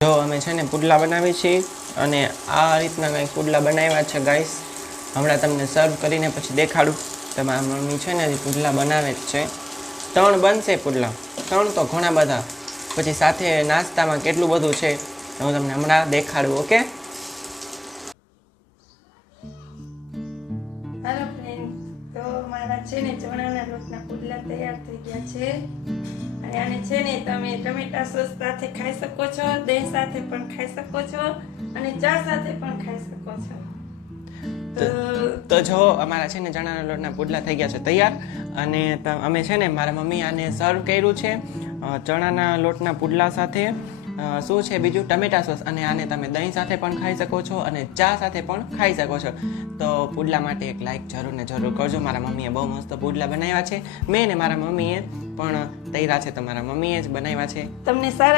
જો અમે છે ને પુડલા બનાવી છીએ અને આ રીતના કંઈક પુડલા બનાવ્યા છે ગાઈસ. હમણાં તમને સર્વ કરીને પછી દેખાડું. તમારા મમ્મી છે ને હજી પુડલા બનાવે જ છે. 3 બનશે પુડલા, 3 તો ઘણા બધા. પછી સાથે નાસ્તામાં કેટલું બધું છે હું તમને હમણાં દેખાડું. ઓકે, હાલો ફ્રેન્ડ, તો મારા છે ને ચણાના લોટના પુડલા તૈયાર થઈ ગયા છે. અને આને છે ને તમે ટમેટા સોસ સાથે ખાઈ શકો છો, દહીં સાથે પણ ખાઈ શકો છો અને ચા સાથે પણ ખાઈ શકો છો. તો જો અમારા છે ને ચણાના લોટના પુડલા થઈ ગયા છે તૈયાર. અને અમે છે ને મારા મમ્મી આને સર્વ કર્યું છે ચણાના લોટના પુડલા સાથે. શું છે બીજું, ટમેટા સોસ. અને આને તમે દહીં સાથે પણ ખાઈ શકો છો અને ચા સાથે પણ ખાઈ શકો છો. તો પુડલા માટે એક લાઈક જરૂર ને જરૂર કરજો. મારા મમ્મીએ બહુ મસ્ત પુડલા બનાવ્યા છે. મેં ને મારા મમ્મીએ પણ તૈયાર છે, તો મારા મમ્મીએ જ બનાવ્યા છે. તમને સારા